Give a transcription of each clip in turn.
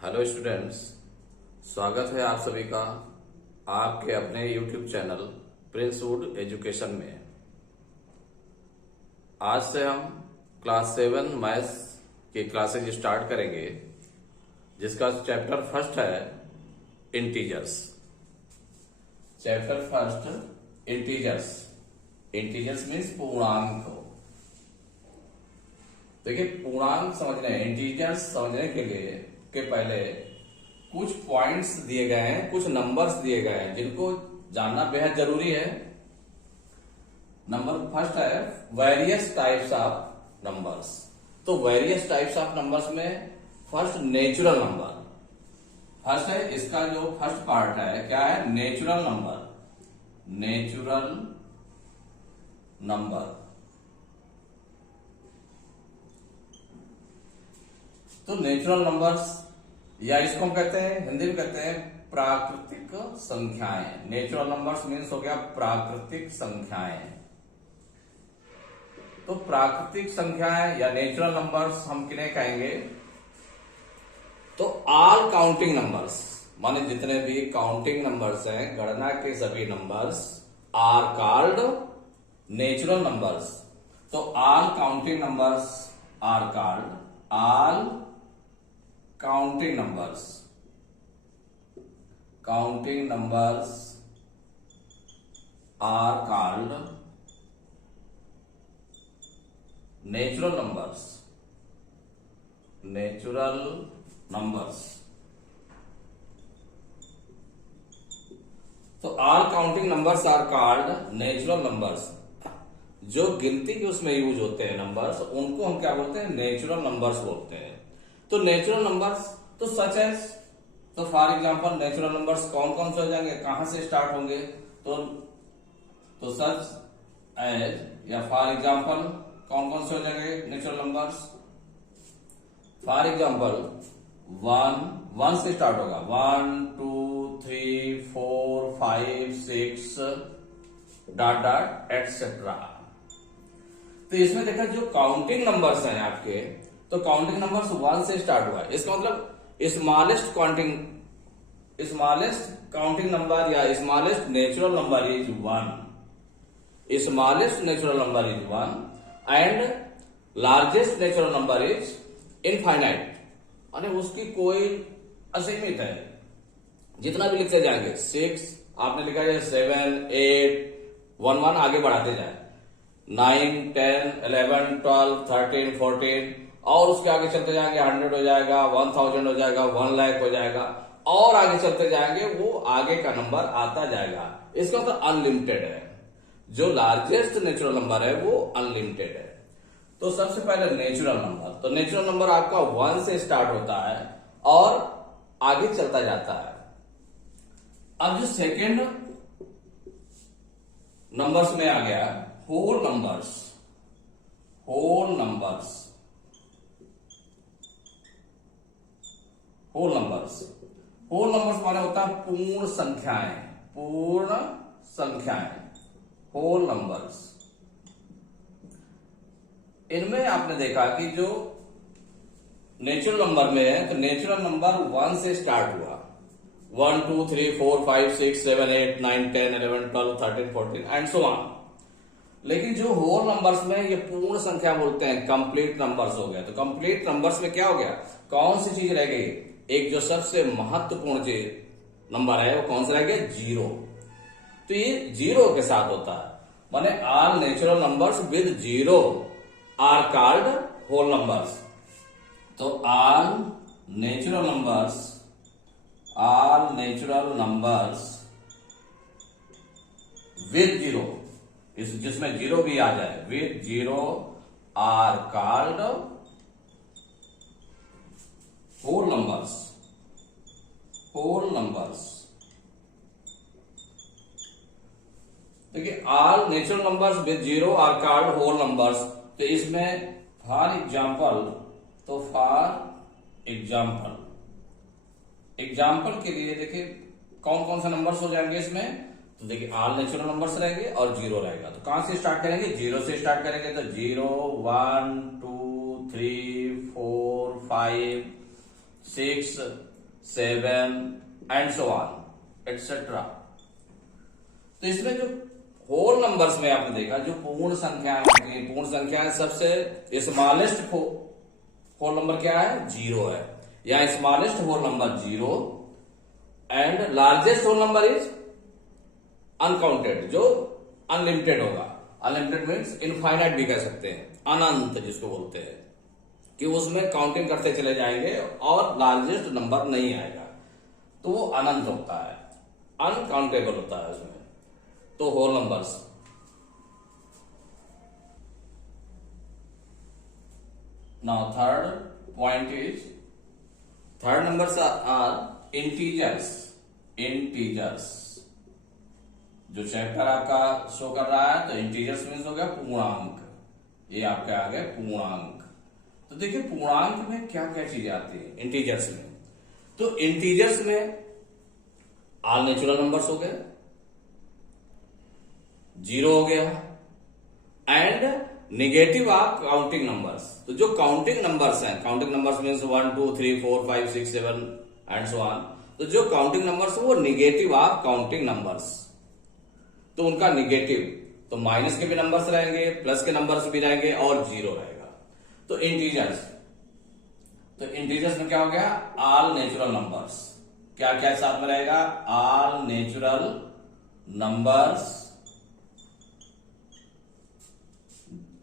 Hello students, स्वागत है आप सभी का आपके अपने यूट्यूब चैनल प्रिंसवुड एजुकेशन में। आज से हम क्लास 7 मैथ्स की क्लासेज स्टार्ट करेंगे, जिसका चैप्टर फर्स्ट है integers. Chapter first integers. Integers means पूर्णांक। देखिए, पूर्णांक समझने, इंटीजर्स समझने के लिए के पहले कुछ पॉइंट्स दिए गए हैं, कुछ नंबर्स दिए गए हैं जिनको जानना बेहद जरूरी है। नंबर फर्स्ट है वेरियस टाइप्स ऑफ नंबर्स। तो वेरियस टाइप्स ऑफ नंबर्स में फर्स्ट नेचुरल नंबर फर्स्ट है। इसका जो फर्स्ट पार्ट है क्या है? Natural number. Natural number. तो नेचुरल नंबर्स, या इसको हम कहते हैं, हिंदी में कहते हैं प्राकृतिक संख्याएं। नेचुरल नंबर्स मीन्स हो गया प्राकृतिक संख्याएं। तो प्राकृतिक संख्याएं या नेचुरल नंबर्स हम किन्हें कहेंगे? तो ऑल काउंटिंग नंबर्स, माने जितने भी काउंटिंग नंबर्स हैं, गणना के सभी numbers are called natural numbers. तो all counting numbers are called all counting numbers. Counting numbers are called natural numbers. Natural numbers. तो all counting numbers are called natural numbers. जो गिनती के उसमें यूज होते हैं नंबर्स, उनको हम क्या बोलते हैं? नेचुरल नंबर्स बोलते हैं। तो नेचुरल नंबर्स तो सच एज, तो फॉर एग्जांपल नेचुरल नंबर्स कौन कौन से हो जाएंगे, कहां से स्टार्ट होंगे? तो सच एज या फॉर एग्जांपल कौन कौन से हो जाएंगे नेचुरल नंबर्स? फॉर एग्जांपल 1 से स्टार्ट होगा। 1 2 3 4 5 6 डॉट डॉट एटसेट्रा। तो इसमें देखा, जो काउंटिंग नंबर्स हैं आपके, तो काउंटिंग नंबर्स 1 से स्टार्ट हुआ है। इसका मतलब स्मॉलेस्ट काउंटिंग नंबर या smallest natural number is 1। Smallest natural number is 1 and largest natural number is infinite, यानी उसकी कोई असीमित है, जितना भी लिखते जाएंगे। 6 आपने लिखा है, 7 8 1 1 आगे बढ़ाते जाए, 9 10 11 12 13 14 और उसके आगे चलते जाएंगे, 100 हो जाएगा, 1000 हो जाएगा, 1 लाख हो जाएगा, और आगे चलते जाएंगे, वो आगे का नंबर आता जाएगा। इसका मतलब अनलिमिटेड है। जो लार्जेस्ट नेचुरल नंबर है वो अनलिमिटेड है। तो सबसे पहले नेचुरल नंबर, तो नेचुरल नंबर आपका 1 से स्टार्ट होता है और आगे चलता जाता है। अब जो सेकेंड नंबर्स में आ गया whole numbers. Whole numbers. Whole numbers. Whole numbers माने होता है पूर्ण संख्याएं। पूर्ण संख्याएं, होल नंबर्स। इनमें आपने देखा कि जो नेचुरल नंबर में है, तो नेचुरल नंबर 1 से स्टार्ट हुआ। 1 2 3 4 5 6 7 8 9 10 11 12 13 14 एंड सो ऑन। लेकिन जो होल नंबर्स में ये पूर्ण संख्या बोलते हैं, कंप्लीट नंबर्स हो गया। तो कंप्लीट नंबर्स में क्या हो गया? कौन सी चीज रह गई? एक जो सबसे महत्वपूर्ण चीज नंबर है वो कौन सा रह गया? 0। तो ये 0 के साथ होता है, माने all natural numbers with 0 are called whole numbers. तो ऑल नेचुरल नंबर्स विद 0, जिसमें 0 भी आ जाए, with 0 are called whole numbers. Whole numbers. देखिए, all natural numbers with 0 are called whole numbers. तो इसमें फॉर एग्जाम्पल, एग्जाम्पल के लिए देखिए कौन कौन से नंबर्स हो जाएंगे इसमें? तो देखिए, ऑल नेचुरल नंबर्स रहेंगे और 0 रहेगा। तो कहां से स्टार्ट करेंगे? 0 से स्टार्ट करेंगे। तो 0 1 2 3 4 5 6 7 एंड सो ऑन एटसेट्रा। तो इसमें जो होल नंबर्स में आपने देखा जो पूर्ण संख्याएं होती हैं, पूर्ण संख्याएं सबसे स्मॉलेस्ट होल नंबर क्या है? 0 है। या smallest whole number 0 and largest whole number is uncounted, जो अनलिमिटेड होगा। अनलिमिटेड मीन्स इनफाइनाइट भी कह सकते हैं, अनंत जिसको बोलते हैं, कि उसमें काउंटिंग करते चले जाएंगे और लार्जेस्ट नंबर नहीं आएगा, तो वो अनंत होता है, अनकाउंटेबल होता है उसमें। तो whole numbers. Now third point is, third numbers are integers. Integers जो चैप्टर आपका शो कर रहा है, तो इंटीजर्स मीन्स हो गया पूर्णांक। ये आपके आ गए पूर्णांक। तो देखिए पूर्णांक में क्या क्या चीजें आती है इंटीजर्स में। तो इंटीजर्स में ऑल नेचुरल नंबर्स हो गए, 0 हो गया, and negative of counting numbers. तो जो काउंटिंग नंबर्स हैं, counting numbers means 1 2 3 4 5 6 7 and so on. तो जो काउंटिंग नंबर्स है वो नेगेटिव ऑफ काउंटिंग नंबर्स, तो उनका निगेटिव, तो माइनस के भी नंबर्स रहेंगे, प्लस के नंबर्स भी रहेंगे और 0 रहेगा। तो इंटीजर्स, तो इंटीजर्स में क्या हो गया? All natural numbers. क्या क्या साथ में रहेगा? All natural numbers,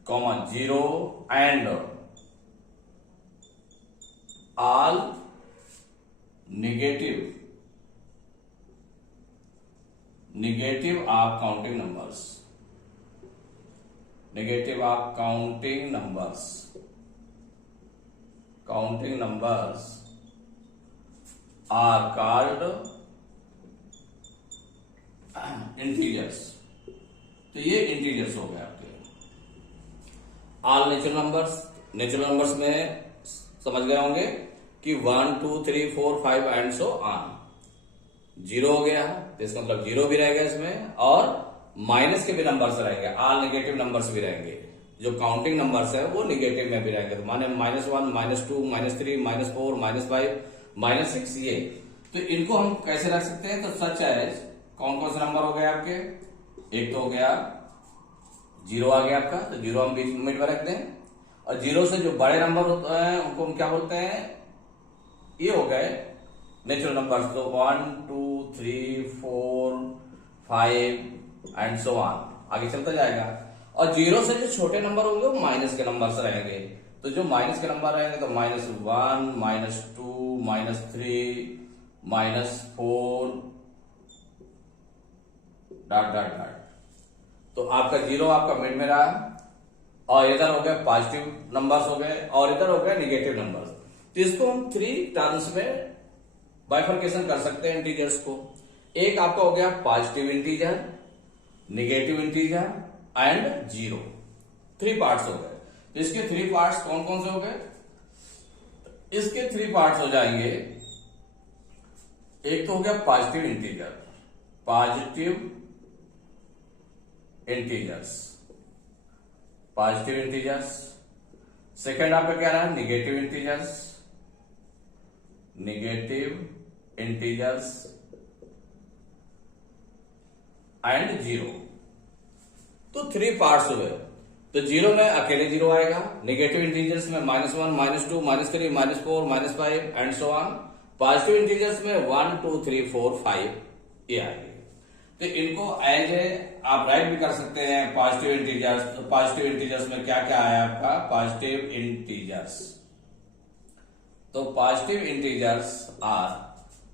comma 0 and all negative of counting numbers. Negative of counting numbers, counting numbers are called integers. तो ये इंटीजर्स हो गए आपके। All natural numbers, natural numbers में समझ गए होंगे कि 1 2 3 4 5 एंड सो ऑन। 0 हो गया, तो इसका मतलब 0 भी रहेगा इसमें, और माइनस के भी नंबर्स रहेंगे, ऑल नेगेटिव नंबर्स भी रहेंगे। जो काउंटिंग नंबर्स है वो नेगेटिव में भी रहेंगे, तो माने -1 -2 -3 -4 -5 -6 ये। तो इनको हम कैसे रख सकते हैं? तो सच एज, कौन कौन से नंबर हो गए आपके? एक तो हो गया 0 आ गया आपका, तो 0 हम बीच में रख दें। और 0 से जो बड़े नंबर होते हैं उनको हम क्या बोलते हैं? ये हो गए नेचुरल नंबर्स। तो 1 2 3 4 5 एंड सो ऑन, आगे चलता जाएगा। और 0 से जो छोटे नंबर होंगे वो माइनस के नंबर्स रहेंगे। तो जो माइनस के नंबर रहेंगे तो -1 -2 -3 -4 डॉट डॉट डॉट। तो आपका 0 आपका मिड में रहा, और इधर हो गए पॉजिटिव नंबर्स हो गए, और इधर हो गए निगेटिव नंबर्स। तो इसको हम 3 टर्म्स में बाइफर्केशन कर सकते हैं इंटीजर्स को। एक आपका हो गया positive integer, negative integer and 0। 3 parts हो गए। तो इसके 3 पार्ट्स कौन कौन से हो गए? इसके 3 पार्ट्स हो जाएंगे। एक तो हो गया positive integer, positive integers, positive integers. Second आपका क्या रहा? Negative integers, negative integers and 0। तो 3 पार्ट्स हुए। तो 0 में अकेले 0 आएगा, निगेटिव इंटीजर्स में -1 -2 -3 -4 -5 and so on. Positive integers में 1 2 3 4 5 ये आएंगे। तो इनको एज ए आप राइट भी कर सकते हैं पॉजिटिव इंटीजर्स। तो पॉजिटिव इंटीजर्स में क्या क्या आया आपका? Positive integers. तो पॉजिटिव इंटीजर्स आर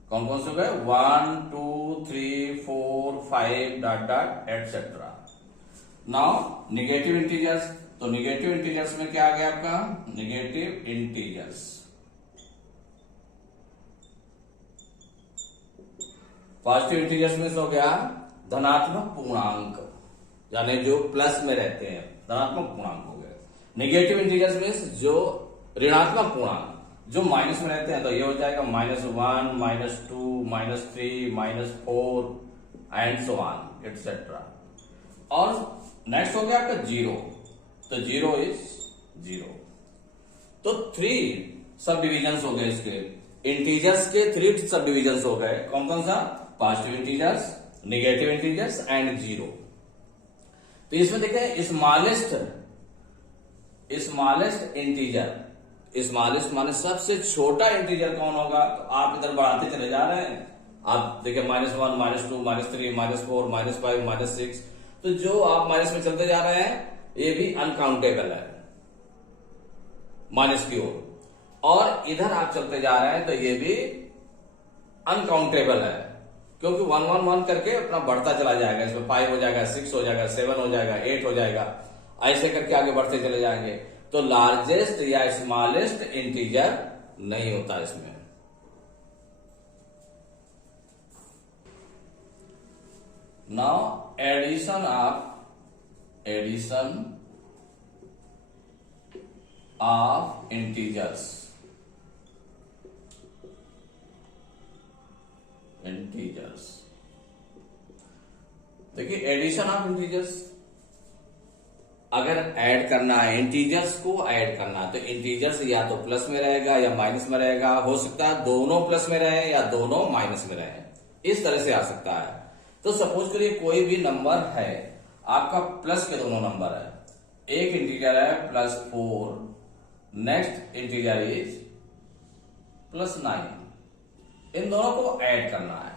कौन कौन से हो गए? 1 2 3 4 5 dot dot etcetera. Now negative integers. तो निगेटिव इंटीजर्स में क्या आ गया आपका? Negative integers. पॉजिटिव इंटीजर्स में हो गया धनात्मक पूर्णांक, यानी जो प्लस में रहते हैं, धनात्मक पूर्णांक हो गए। नेगेटिव इंटीजर्स में जो ऋणात्मक पूर्णांक जो माइनस में रहते हैं, तो ये हो जाएगा -1 -2 -3 -4 एंड सो ऑन एटसेट्रा। और नेक्स्ट हो गया आपका 0। तो 0 इज 0। तो 3 सब डिविजन हो गए इसके। इंटीजर्स के 3 सब डिविजन हो गए। कौन कौन सा? Positive integers, negative integers and zero. तो इसमें देखें स्मॉलेस्ट इंटीजर, स्मॉलेस्ट माने सबसे छोटा इंटीजर कौन होगा? तो आप इधर बढ़ाते चले जा रहे हैं। आप देखिए -1, -2, -3, -4, -5, -6, तो जो आप माइनस में चलते जा रहे हैं ये भी अनकाउंटेबल है माइनस की ओर, और इधर आप चलते जा रहे हैं तो ये भी अनकाउंटेबल है, क्योंकि 1 1 1 करके अपना बढ़ता चला जाएगा। इसमें 5 हो जाएगा, 6 हो जाएगा, 7 हो जाएगा, 8 हो जाएगा, ऐसे करके आगे बढ़ते चले जाएंगे। तो लार्जेस्ट या स्मॉलेस्ट इंटीजर नहीं होता इसमें। नाउ एडिशन ऑफ इंटीजर्स, देखिए एडिशन ऑफ इंटीजर्स, अगर ऐड करना है इंटीजर्स को ऐड करना है तो इंटीजर्स या तो प्लस में रहेगा या माइनस में रहेगा। हो सकता है दोनों प्लस में रहे या दोनों माइनस में रहे, इस तरह से आ सकता है। तो सपोज करिए कोई भी नंबर है आपका, प्लस के दोनों नंबर है, एक इंटीजर है +4, नेक्स्ट इंटीजर इज +9, इन दोनों को ऐड करना है।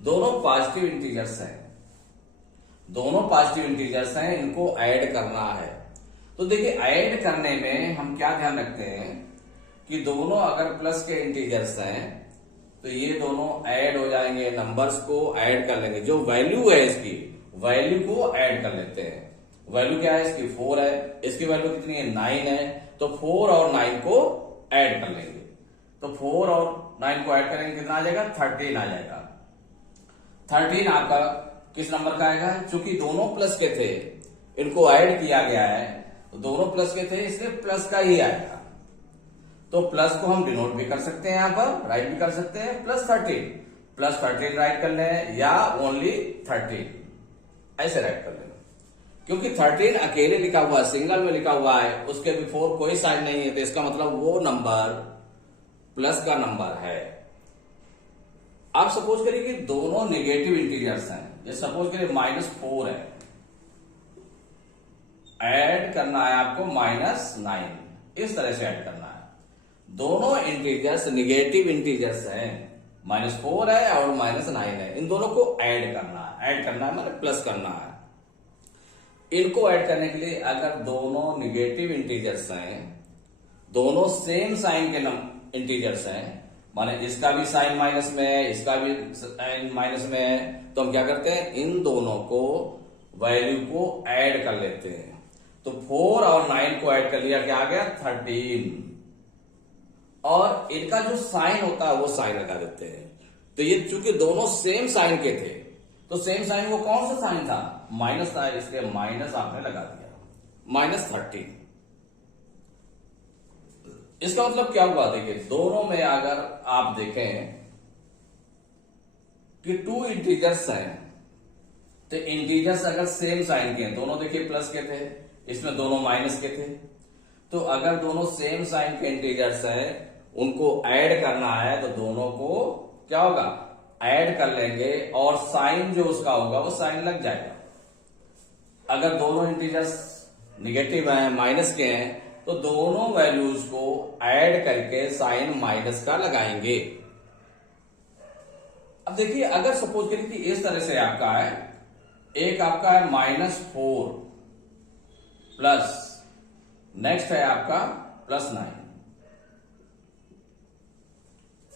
दोनों पॉजिटिव इंटीजर्स हैं, इनको ऐड करना है। तो देखिए ऐड करने में हम क्या ध्यान रखते हैं कि दोनों अगर प्लस के इंटीजर्स हैं तो ये दोनों ऐड हो जाएंगे, नंबर्स को ऐड कर लेंगे। जो वैल्यू है इसकी वैल्यू को ऐड कर लेते हैं। वैल्यू क्या है इसकी? 4 है, इसकी वैल्यू कितनी है? 9 है, तो 4 और 9 को ऐड कर लेंगे। तो 4 और 9 को ऐड करेंगे, कितना आ जाएगा? 13 आ जाएगा। 13 आपका किस नंबर का आएगा? चूंकि दोनों प्लस के थे, इनको ऐड किया गया है, तो दोनों प्लस के थे इसलिए प्लस का ही आएगा। तो प्लस को हम डिनोट भी कर सकते हैं, यहां पर राइट भी कर सकते हैं, +13 राइट कर लें या ओनली 13 ऐसे राइट कर लें। क्योंकि 13 अकेले लिखा हुआ है, सिंगल में लिखा हुआ है, उसके बिफोर कोई साइन नहीं है, तो इसका मतलब वो नंबर प्लस का नंबर है। आप सपोज करिए कि दोनों नेगेटिव इंटीजर्स हैं, ये सपोज करिए -4 है, ऐड करना है आपको -9, इस तरह से ऐड करना है। दोनों इंटीजर्स नेगेटिव इंटीजर्स हैं, -4 है और -9 है, इन दोनों को ऐड करना है मतलब प्लस करना है। इनको ऐड करने के लिए अगर दोनों नेगेटिव इंटीजर्स हैं, दोनों सेम साइन के इंटीजर्स हैं, माने इसका भी साइन माइनस में है, इसका भी साइन माइनस में है, तो हम क्या करते हैं? इन दोनों को वैल्यू को ऐड कर लेते हैं। तो 4 और 9 को ऐड कर लिया, क्या आ गया? 13, और इनका जो साइन होता है वो साइन लगा देते हैं। तो ये चूंकि दोनों सेम साइन के थे, तो सेम साइन वो कौन सा साइन था? माइनस था, इसलिए माइनस आपने लगा दिया, -13। इसका मतलब क्या हुआ? देखिए दोनों में अगर आप देखें कि 2 इंटीजर्स हैं, तो इंटीजर्स अगर सेम साइन के हैं, दोनों देखिए प्लस के थे, इसमें दोनों माइनस के थे, तो अगर दोनों सेम साइन के इंटीजर्स हैं, उनको ऐड करना है तो दोनों को क्या होगा? ऐड कर लेंगे, और साइन जो उसका होगा वो साइन लग जाएगा। अगर दोनों इंटीजर्स निगेटिव हैं, माइनस के हैं, तो दोनों वैल्यूज को ऐड करके साइन माइनस का लगाएंगे। अब देखिए अगर सपोज करिए कि इस तरह से आपका है, एक आपका है -4 प्लस, नेक्स्ट है आपका +9।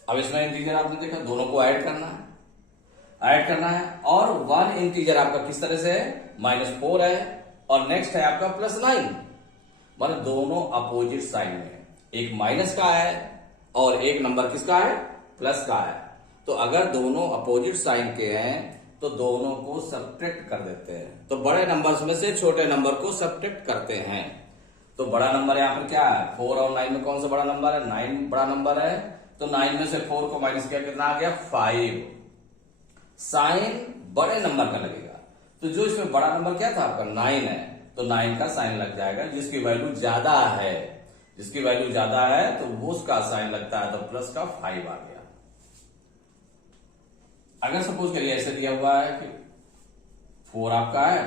अब इसमें इंटीजर आपने देखा, दोनों को ऐड करना है, और 1 इंटीजर आपका किस तरह से है? -4 है, और नेक्स्ट है आपका +9, मतलब दोनों अपोजिट साइन में, एक माइनस का है और एक नंबर किसका है? प्लस का है। तो अगर दोनों अपोजिट साइन के हैं तो दोनों को सब्ट्रैक्ट कर देते हैं। तो बड़े नंबर्स में से छोटे नंबर को सब्ट्रैक्ट करते हैं। तो बड़ा नंबर यहां पर क्या है? 4 और 9 में कौन सा बड़ा नंबर है? 9 बड़ा नंबर है, तो 9 में से 4 को माइनस किया, कितना आ गया? 5। साइन बड़े नंबर का लगेगा, तो जो इसमें बड़ा नंबर क्या था आपका? 9 है, तो 9 का साइन लग जाएगा, जिसकी वैल्यू ज्यादा है। जिसकी वैल्यू ज्यादा है तो वो उसका साइन लगता है, तो प्लस का 5 आ गया। अगर सपोज करिए ऐसे दिया हुआ है कि 4 आपका है,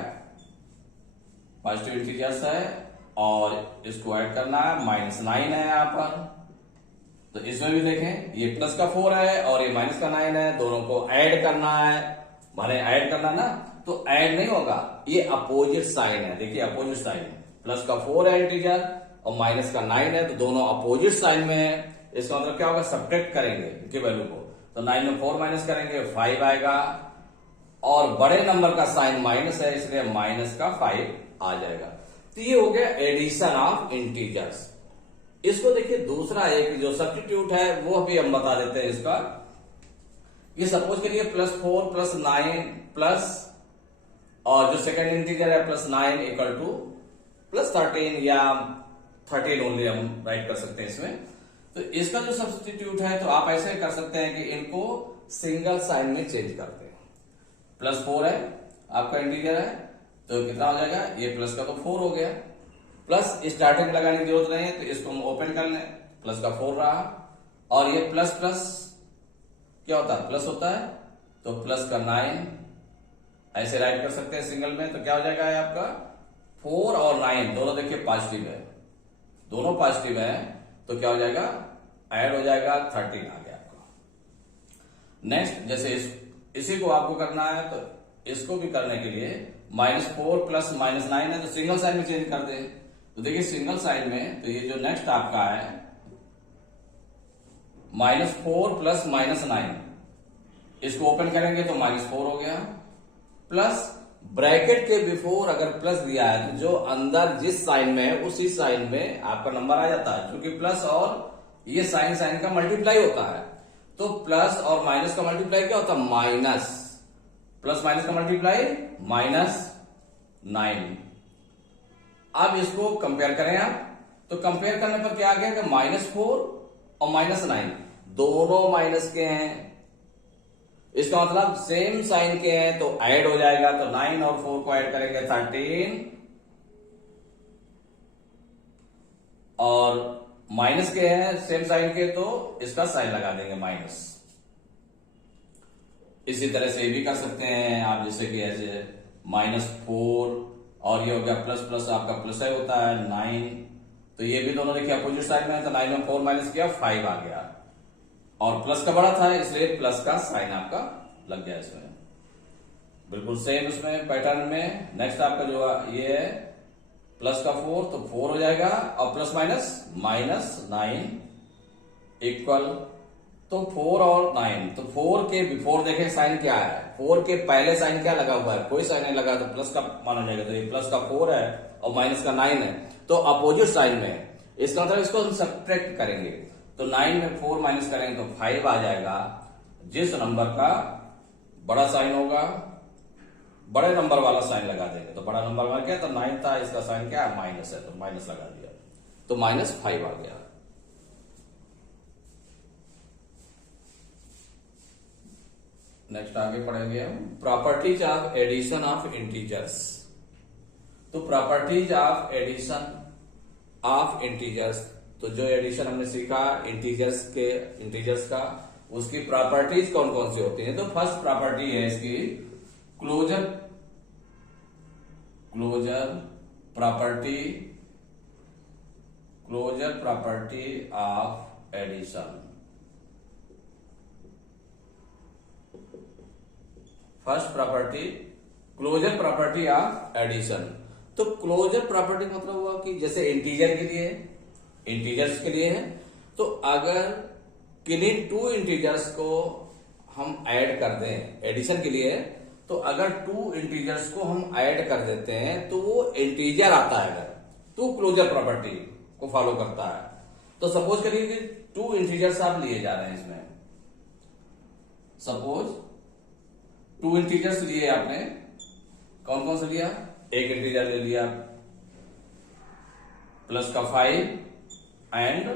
पॉजिटिव इंटीजर्स है और इसको ऐड करना है, -9 है यहां पर। तो इसमें भी देखें ये प्लस का 4 है और ये माइनस का 9 है, दोनों को ऐड करना है, माने ऐड करना ना, तो ऐड नहीं होगा, ये अपोजिट साइन है। देखिए अपोजिट साइन, प्लस का 4 है इंटीजर और माइनस का 9 है, तो दोनों अपोजिट साइन में है। इसका मतलब क्या होगा, सब्ट्रैक्ट करेंगे इनकी वैल्यू को, तो 9 में 4 माइनस करेंगे 5 आएगा, और बड़े नंबर का साइन माइनस है इसलिए माइनस का 5 आ जाएगा। तो ये हो गया एडिशन ऑफ इंटीजर्स। इसको देखिए दूसरा एक जो सब्स्टिट्यूट है वो अभी हम बता देते हैं इसका। ये सपोज के लिए +4 +9 प्लस, और जो सेकंड इंटीजर है +9 इक्वल टू +13 या 13 ओनली हम राइट कर सकते हैं इसमें। तो इसका जो सब्स्टिट्यूट है तो आप ऐसे कर सकते हैं कि इनको सिंगल साइन में चेंज करते हैं। +4 है आपका इंटीजर है, तो कितना हो जाएगा, ये प्लस का तो 4 हो गया, प्लस स्टार्टिंग लगाने की जरूरत नहीं है तो इसको हम ओपन कर लें, प्लस का 4 रहा, और ये प्लस प्लस क्या होता है, प्लस होता है, तो प्लस का 9 ऐसे राइट कर सकते हैं सिंगल में। तो क्या हो जाएगा आपका 4 और 9 दोनों देखिए पॉजिटिव है, दोनों पॉजिटिव है, तो क्या हो जाएगा, ऐड हो जाएगा 13 आ गया आपका। नेक्स्ट जैसे इसी को आपको करना है, तो इसको भी करने के लिए -4 प्लस -9 है, तो सिंगल साइन में चेंज कर दे। तो देखिए सिंगल साइन में तो ये जो नेक्स्ट आपका है -4 प्लस -9, इसको ओपन करेंगे तो -4 हो गया, प्लस ब्रैकेट के बिफोर अगर प्लस दिया है तो जो अंदर जिस साइन में है उसी साइन में आपका नंबर आ जाता है, क्योंकि प्लस और ये साइन साइन का मल्टीप्लाई होता है। तो प्लस और माइनस का मल्टीप्लाई क्या होता है, माइनस, प्लस माइनस का मल्टीप्लाई -9। अब इसको कंपेयर करें आप, तो कंपेयर करने पर क्या आ गया कि -4 और -9 दोनों माइनस के हैं, इसका मतलब सेम साइन के हैं, तो ऐड हो जाएगा। तो 9 और 4 को ऐड करेंगे 13, और माइनस के हैं सेम साइन के, तो इसका साइन लगा देंगे माइनस। इसी तरह से ये भी कर सकते हैं आप, जैसे कि ऐसे -4 और ये हो गया प्लस प्लस, आपका प्लस ही होता है 9, तो ये भी दोनों देखिए अपोजिट साइड में है, तो 9 में 4 माइनस किया 5 आ गया, और प्लस का बड़ा था इसलिए प्लस का साइन आपका लग गया इसमें। बिल्कुल सेम उसमें पैटर्न में नेक्स्ट आपका जो ये है प्लस का 4, तो 4 हो जाएगा, और प्लस माइनस -9 इक्वल, तो 4 और 9, तो 4 के बिफोर देखें साइन क्या है, 4 के पहले साइन क्या लगा हुआ है, कोई साइन नहीं लगा, तो प्लस का माना जाएगा। तो ये प्लस का 4 है और माइनस का 9 है, तो अपोजिट साइन में है, इसका मतलब इसको हम सब्ट्रैक्ट करेंगे, तो 9 में 4 माइनस करेंगे तो 5 आ जाएगा। जिस नंबर का बड़ा साइन होगा बड़े नंबर वाला साइन लगा देंगे, तो बड़ा नंबर में क्या, तो 9 था, इसका साइन क्या है, माइनस है, तो माइनस लगा दिया, तो -5 आ गया। नेक्स्ट आगे पढ़ेंगे हम properties of addition of integers. तो properties of addition of integers, तो जो एडिशन हमने सीखा इंटीजर्स का, उसकी प्रॉपर्टीज कौन कौन सी होती हैं। तो फर्स्ट प्रॉपर्टी है इसकी closure property of addition. First property closure property of addition. तो क्लोजर प्रॉपर्टी मतलब हुआ कि जैसे इंटीजर्स के लिए है, तो अगर किन्हीं 2 इंटीजर्स को हम ऐड कर दें एडिशन के लिए, तो अगर 2 इंटीजर्स को हम ऐड कर देते हैं तो वो इंटीजर आता है, अगर तो क्लोजर प्रॉपर्टी को फॉलो करता है। तो सपोज करिए कि 2 इंटीजर्स आप लिए जा रहे हैं इसमें, सपोज 2 इंटीजर्स लिए आपने, कौन कौन से लिया, एक इंटीजर ले लिया प्लस का 5 एंड,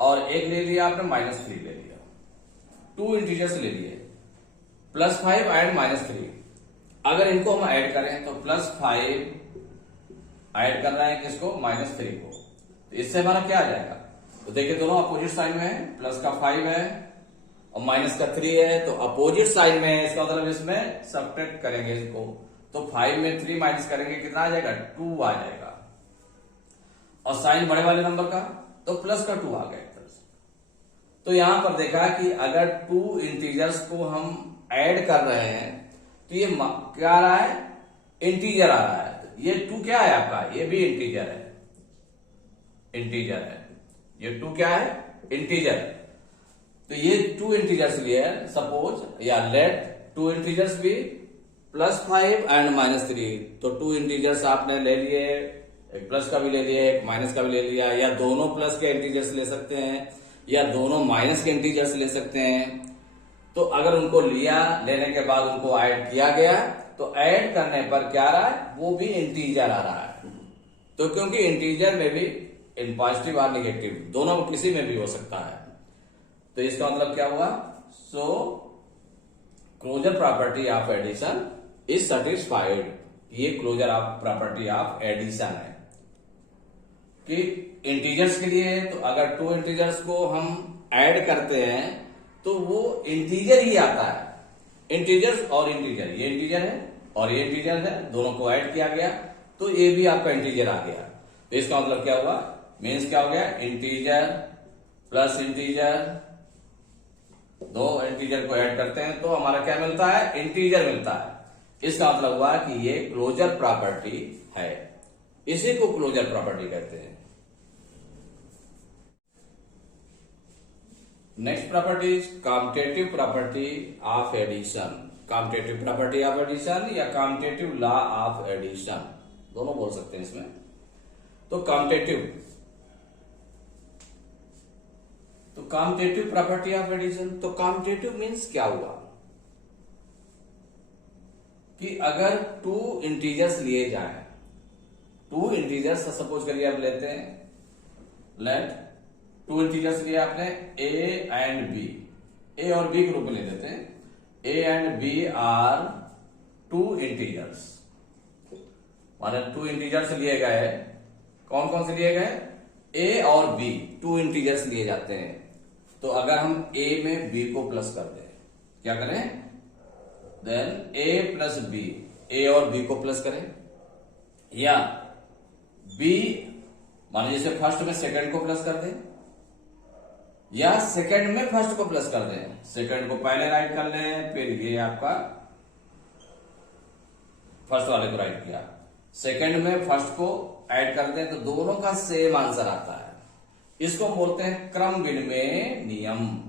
और एक ले लिया आपने -3 ले लिया, 2 इंटीजर्स ले लिए +5 एंड -3। अगर इनको हम ऐड करें तो +5 ऐड कर रहे हैं किसको, -3 को, तो इससे हमारा क्या आ जाएगा, तो देखिए दोनों अपोजिट साइन में है, प्लस का 5 है और माइनस का 3 है, तो अपोजिट साइन में है, इसका मतलब इसमें सब्ट्रैक्ट करेंगे इसको, तो 5 में 3 माइनस करेंगे कितना आ जाएगा, 2 आ जाएगा। और साइन बड़े वाले नंबर का तो प्लस का 2 आ गया एक तरह से। तो यहां पर देखा कि अगर 2 इंटीजर्स को हम ऐड कर रहे हैं तो ये क्या आ रहा है, इंटीजर आ रहा है। तो ये 2 क्या है आपका, ये भी इंटीजर है, इंटीजर है, ये 2 क्या है, इंटीजर। तो ये 2 इंटीजर्स लिए है, सपोज या लेट 2 इंटीजर्स भी +5 एंड -3। तो 2 इंटीजर्स आपने ले लिए, एक प्लस का भी ले लिया, एक माइनस का भी ले लिया, या दोनों प्लस के इंटीजर्स ले सकते हैं या दोनों माइनस के इंटीजर्स ले सकते हैं। तो अगर उनको लिया, लेने के बाद उनको ऐड किया गया, तो ऐड करने पर क्या आ रहा है, वो भी इंटीजर आ रहा है। तो क्योंकि इंटीजर में भी इन पॉजिटिव और निगेटिव दोनों किसी में भी हो सकता है, तो इसका मतलब क्या हुआ, so closure property of addition is satisfied. ये closure of property of addition है कि इंटीजर्स के लिए, तो अगर 2 इंटीजर्स को हम ऐड करते हैं तो वो इंटीजर ही आता है। इंटीजर्स और इंटीजर, ये इंटीजर है और ये इंटीजर है, दोनों को ऐड किया गया तो ये भी आपका इंटीजर आ गया। तो इसका मतलब क्या हुआ, मीन्स क्या हो गया, इंटीजर प्लस इंटीजर, 2 इंटीजर को ऐड करते हैं तो हमारा क्या मिलता है, इंटीजर मिलता है। इसका मतलब हुआ कि ये क्लोजर प्रॉपर्टी है, इसी को क्लोजर प्रॉपर्टी कहते हैं। Next property is competitive property of addition. Competitive property of addition या कॉम्पिटेटिव लॉ ऑफ एडिशन, दोनों बोल सकते हैं इसमें। तो कॉम्पिटेटिव प्रॉपर्टी ऑफ एडिशन, तो कॉम्पिटेटिव मीन्स क्या हुआ कि अगर 2 इंटीजर्स लिए जाएं, 2 इंटीजर्स सपोज करिए आप लेते हैं, लेट 2 इंटीजर्स लिए आपने a एंड b, a और b के रूप में ले लेते हैं। a and b are 2 integers, माने 2 इंटीजर्स लिए गए, कौन कौन से लिए गए, a और b 2 इंटीजर्स लिए जाते हैं। तो अगर हम a में b को प्लस कर दें, क्या करें, then a plus b, a और b को प्लस करें, या b मान लीजिए फर्स्ट में सेकंड को प्लस कर दें, या सेकंड में फर्स्ट को प्लस कर दें। सेकंड को पहले राइट कर लें, फिर ये आपका फर्स्ट वाले को राइट किया, सेकंड में फर्स्ट को ऐड कर दें तो दोनों का सेम आंसर आता है। इसको हम बोलते हैं क्रम विनिमय नियम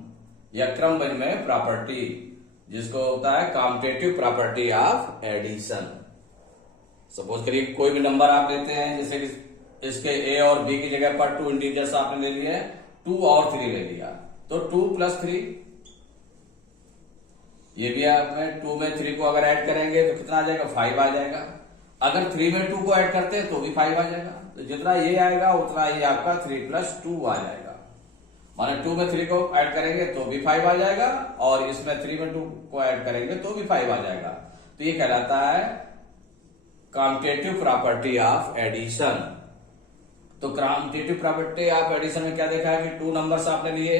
या क्रम विनिमय प्रॉपर्टी, जिसको होता है competitive property of addition. Suppose करिए कोई भी नंबर आप लेते हैं, जैसे कि इसके a और b की जगह पर 2 इंटीजर्स आपने ले लिए, 2 और 3 ले लिया, तो 2 + 3, ये भी आप 2 में 3 को अगर ऐड करेंगे तो कितना आ जाएगा, 5 आ जाएगा। अगर 3 में 2 को ऐड करते हैं तो भी 5 आ जाएगा। तो जितना ये आएगा उतना ये आपका 3 + 2 आ जाएगा। माने 2 में 3 को ऐड करेंगे तो भी 5 आ जाएगा, और इसमें 3 में 2 को ऐड करेंगे तो भी 5 आ जाएगा। तो ये कहलाता है कॉम्पिटेटिव प्रॉपर्टी ऑफ एडिशन। तो कॉम्पिटेटिव प्रॉपर्टी ऑफ एडिशन में क्या देखा है कि 2 नंबर्स आपने लिए,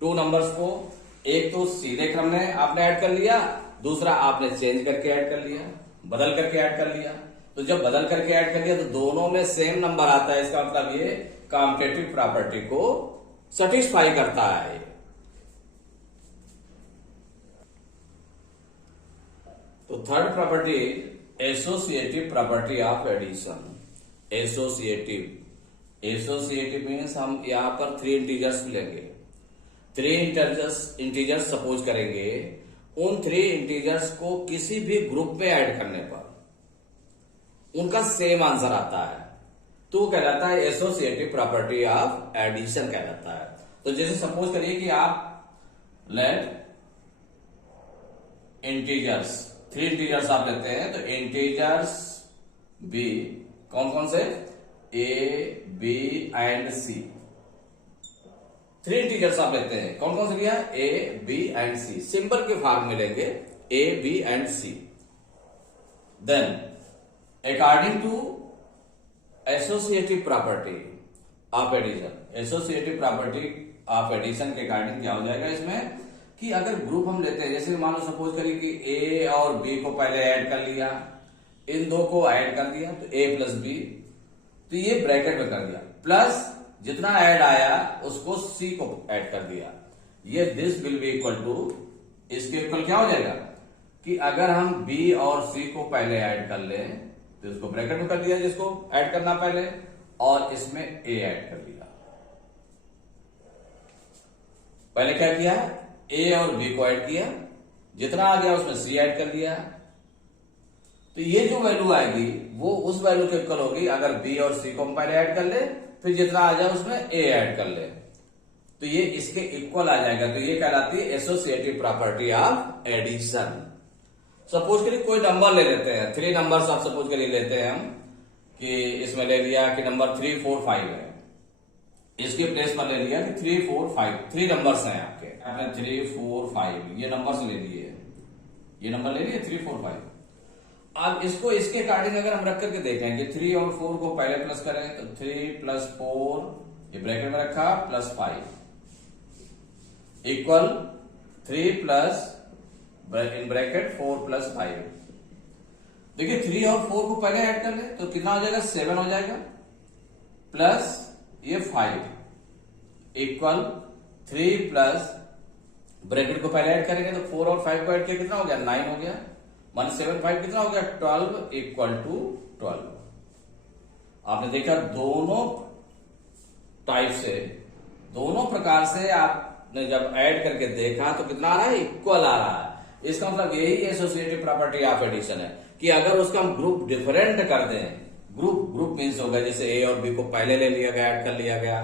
2 नंबर्स को एक तो सीधे क्रम में आपने ऐड कर लिया, दूसरा आपने चेंज करके ऐड कर लिया, बदल करके ऐड कर लिया। तो जब बदल करके ऐड कर लिया तो दोनों में सेम नंबर आता है, इसका मतलब ये कॉम्पिटेटिव प्रॉपर्टी को सेटिस्फाई करता है। तो third property associative property of addition. Associative means हम यहां पर 3 इंटीजर्स लेंगे, 3 इंटीजर्स सपोज करेंगे, उन 3 इंटीजर्स को किसी भी ग्रुप में ऐड करने पर उनका सेम आंसर आता है, तो वो कहलाता है एसोसिएटिव प्रॉपर्टी ऑफ एडिशन कहलाता है। तो जैसे सपोज करिए कि आप लेट इंटीजर्स, 3 इंटीजर्स आप लेते हैं, तो इंटीजर्स बी कौन कौन से, A B and C, 3 integers आप लेते हैं, कौन कौन से लिया, A B and C, symbol के फॉर्म में लेंगे A B and C. Then according to associative property, of addition. Associative property of addition के अकॉर्डिंग क्या हो जाएगा इसमें कि अगर ग्रुप हम लेते हैं, जैसे मान लो सपोज करिए कि ए और बी को पहले ऐड कर लिया, इन दो को ऐड कर दिया तो ए प्लस बी, तो ये ब्रैकेट में कर दिया, प्लस जितना ऐड आया उसको सी को ऐड कर दिया, ये this will be equal to, इसके इक्वल क्या हो जाएगा कि अगर हम बी और सी को पहले ऐड कर ले तो इसको ब्रैकेट में कर दिया जिसको ऐड करना पहले, और इसमें ए ऐड कर दिया। पहले क्या किया, ए और बी को ऐड किया, जितना आ गया उसमें सी ऐड कर दिया, तो ये जो वैल्यू आएगी वो उस वैल्यू के इक्वल होगी अगर बी और सी को हम पहले ऐड कर ले, फिर जितना आ जाए उसमें ए ऐड कर ले, तो ये इसके इक्वल आ जाएगा। तो ये कहलाती है associative property of addition. Suppose करिए कोई नंबर ले लेते हैं, 3 नंबर्स आप सपोज करिए लेते हैं हम, कि इसमें ले लिया कि नंबर 3, 4, 5 है, इसके प्लेस पर ले लिया कि 3, 4, 5, 3 नंबर्स हैं आपके, आपने 3, 4, 5 ये नंबर्स ले लिए, ये नंबर ले लिए 3, 4, 5। अब इसको इसके अकॉर्डिंग अगर हम रख करके देखें कि 3 और 4 को पहले प्लस करें तो 3 + 4 ये ब्रैकेट में रखा +5 इक्वल 3 प्लस इन ब्रैकेट 4 + 5। देखिए 3 और 4 को पहले ऐड कर ले तो कितना हो जाएगा, 7 हो जाएगा, प्लस ये 5 इक्वल 3 प्लस ब्रैकेट को पहले ऐड करेंगे तो 4 और 5 को ऐड किया कितना हो गया, 9 हो गया, मान 7, 5 कितना हो गया, 12 इक्वल टू 12। आपने देखा दोनों टाइप से, दोनों प्रकार से आपने जब ऐड करके देखा तो कितना आ रहा है, इक्वल आ रहा है। इसका मतलब यही एसोसिएटिव प्रॉपर्टी ऑफ एडिशन है कि अगर उसका हम ग्रुप डिफरेंट कर दें, ग्रुप मीन्स होगा जैसे ए और बी को पहले ले लिया गया, ऐड कर लिया गया,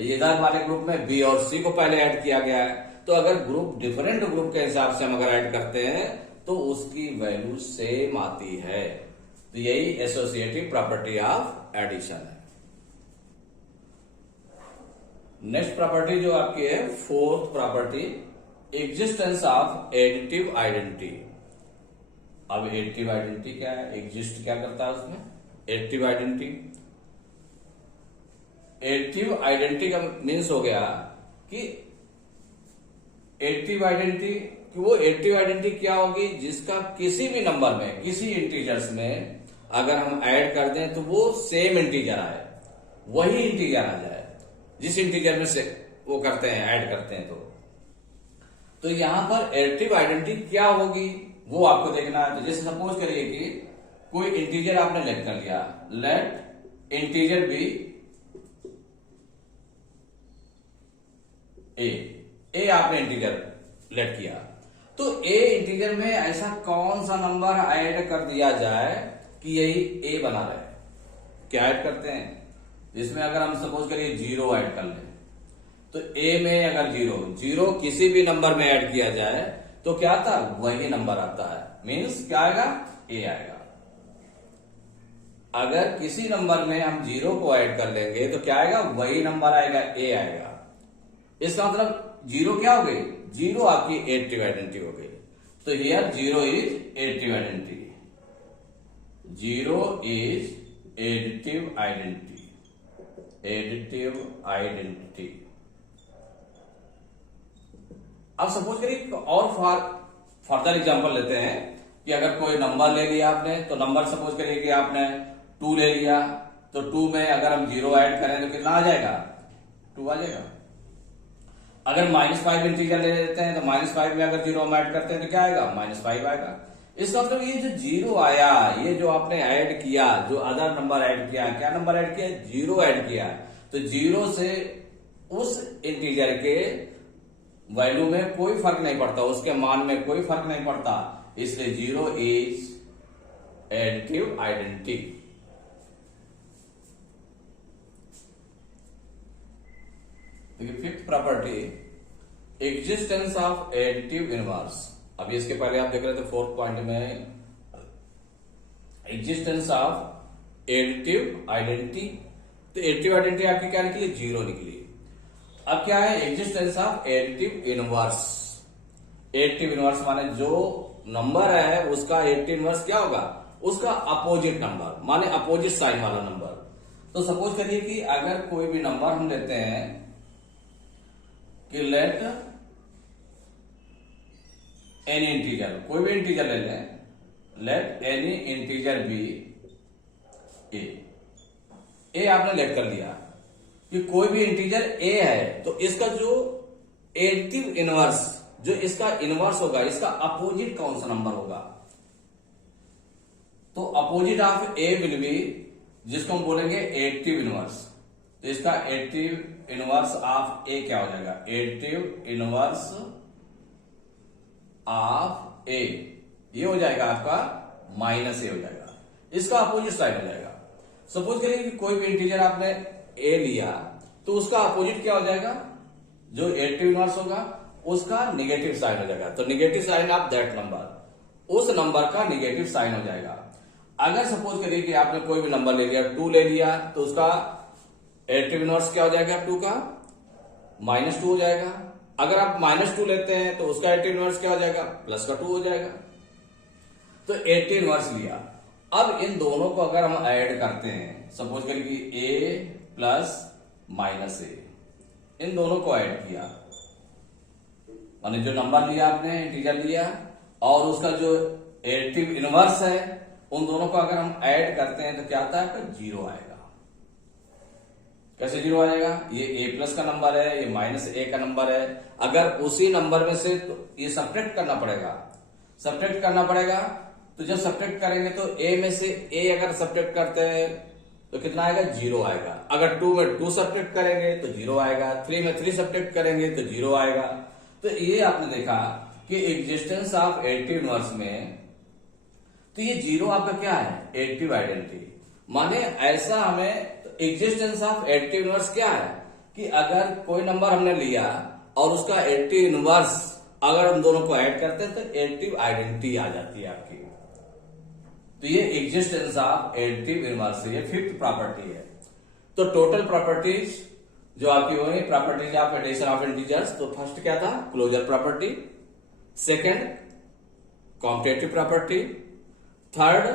इधर वाले ग्रुप में बी और सी को पहले ऐड किया गया है, तो अगर ग्रुप डिफरेंट ग्रुप के हिसाब से हम अगर ऐड करते हैं तो उसकी वैल्यू सेम आती है। तो यही एसोसिएटिव प्रॉपर्टी ऑफ एडिशन है। नेक्स्ट प्रॉपर्टी जो आपकी है, fourth property, existence of additive identity. अब एडिटिव आइडेंटिटी क्या है, एग्जिस्ट क्या करता है उसमें, एडिटिव आइडेंटिटी। एडिटिव आइडेंटिटी का मीन्स हो गया कि एडिटिव आइडेंटिटी कि वो एडिटिव आइडेंटिटी क्या होगी, जिसका किसी भी नंबर में, किसी इंटीजर्स में अगर हम ऐड कर दें तो वो सेम इंटीजर आए, वही इंटीजर आ जाए जिस इंटीजर में से वो करते हैं, ऐड करते हैं। तो यहां पर एडिटिव आइडेंटिटी क्या होगी वो आपको देखना है। तो जैसे सपोज करिए कि कोई इंटीजर आपने लेट कर लिया, लेट इंटीजर बी ए आपने इंटीजर लेट किया, तो ए इंटीजर में ऐसा कौन सा नंबर ऐड कर दिया जाए कि यही ए बना रहे। क्या ऐड करते हैं, जिसमें अगर हम सपोज करिए 0 ऐड कर लें, तो ए में अगर 0 किसी भी नंबर में ऐड किया जाए तो क्या आता, वही नंबर आता है, मीन्स क्या आएगा, ए आएगा। अगर किसी नंबर में हम 0 को ऐड कर लेंगे तो क्या आएगा, वही नंबर आएगा, ए आएगा। इसका मतलब 0 क्या हो गई, 0 आपकी एडिटिव आइडेंटिटी हो गई। तो here 0 is additive identity, 0 is additive identity, additive identity. अब सपोज करिए और फर्दर एग्जांपल लेते हैं कि अगर कोई नंबर ले लिया आपने, तो नंबर सपोज करिए कि आपने 2 ले लिया, तो 2 में अगर हम 0 ऐड करें तो कितना आ जाएगा, 2 आ जाएगा। अगर -5 इंटीजर ले लेते हैं तो -5 में अगर 0 हम ऐड करते हैं तो क्या आएगा, -5 आएगा। इसका मतलब ये जो 0 आया, ये जो आपने ऐड किया, जो अदर नंबर ऐड किया, क्या नंबर ऐड किया, 0 ऐड किया, तो 0 से उस इंटीजर के वैल्यू में कोई फर्क नहीं पड़ता, उसके मान में कोई फर्क नहीं पड़ता, इसलिए 0 इज एडिटिव आइडेंटिटी। देखिए fifth property, existence of additive inverse. अभी इसके पहले आप देख रहे थे फोर्थ पॉइंट में एग्जिस्टेंस ऑफ एडिटिव आइडेंटिटी, तो एडिटिव आइडेंटिटी आपकी क्या निकली, 0 निकली। अब क्या है, existence of additive inverse. Additive inverse माने जो नंबर है उसका एडिटिव इनवर्स क्या होगा, उसका अपोजिट नंबर, माने अपोजिट साइन वाला नंबर। तो सपोज करिए कि अगर कोई भी नंबर हम लेते हैं कि लेट एनी इंटीजर, कोई भी इंटीजर ले लें, लेट एनी इंटीजर बी ए आपने लेट कर लिया कि कोई भी इंटीजर ए है, तो इसका जो एडिटिव इनवर्स, जो इसका इनवर्स होगा, इसका अपोजिट कौन सा नंबर होगा? तो opposite of A will be, जिसको हम बोलेंगे एडिटिव इनवर्स। तो इसका एडिटिव इनवर्स ऑफ ए क्या हो जाएगा? एडिटिव इनवर्स ऑफ ए, ये हो जाएगा आपका माइनस ए हो जाएगा, इसका अपोजिट साइड हो जाएगा। सपोज करिए कि कोई भी इंटीजर आपने ए लिया, तो उसका अपोजिट क्या हो जाएगा? जो एडिटिव इनवर्स होगा उसका निगेटिव साइन हो जाएगा। तो negative sign of that number, उस नंबर का निगेटिव साइन हो जाएगा। अगर सपोज करिए कि आपने कोई भी नंबर ले लिया, 2 ले लिया, तो उसका एडिटिव इनवर्स क्या हो जाएगा? 2 का -2 हो जाएगा। अगर आप -2 लेते हैं तो उसका एडिटिव इनवर्स क्या हो जाएगा? +2 हो जाएगा। तो एडिटिव इनवर्स लिया। अब इन दोनों को अगर हम ऐड करते हैं, सपोज करिए कि a प्लस माइनस ए, इन दोनों को ऐड किया, माने जो नंबर लिया आपने, इंटीजर लिया, और उसका जो एडिटिव इनवर्स है, उन दोनों को अगर हम ऐड करते हैं तो क्या आता है? 0 आएगा। कैसे 0 आएगा? ये a प्लस का नंबर है, ये -a का नंबर है। अगर उसी नंबर में से, तो ये सब्ट्रैक्ट करना पड़ेगा, सब्ट्रैक्ट करना पड़ेगा। तो जब सब्ट्रैक्ट करेंगे तो a में से a अगर सब्ट्रैक्ट करते हैं तो कितना आएगा? 0 आएगा। अगर 2 में 2 सब्ट्रैक्ट करेंगे तो 0 आएगा, 3 में 3 सब्ट्रैक्ट करेंगे तो 0 आएगा। तो ये आपने देखा कि एग्जिस्टेंस ऑफ एडिटिव इनवर्स में, तो ये 0 आपका क्या है? Additive identity. माने ऐसा हमें एग्जिस्टेंस ऑफ एडिटिव इनवर्स क्या है कि अगर कोई नंबर हमने लिया और उसका एडिटिव इनवर्स अगर हम दोनों को ऐड करते हैं तो एडिटिव आइडेंटिटी आ जाती है आपकी। तो ये एग्जिस्टेंस ऑफ एडिटिव इनवर्स, ये 5th प्रॉपर्टी है। तो टोटल प्रॉपर्टीज जो आपकी हुई, properties of addition of integers, तो फर्स्ट क्या था? Closure property, second competitive property, third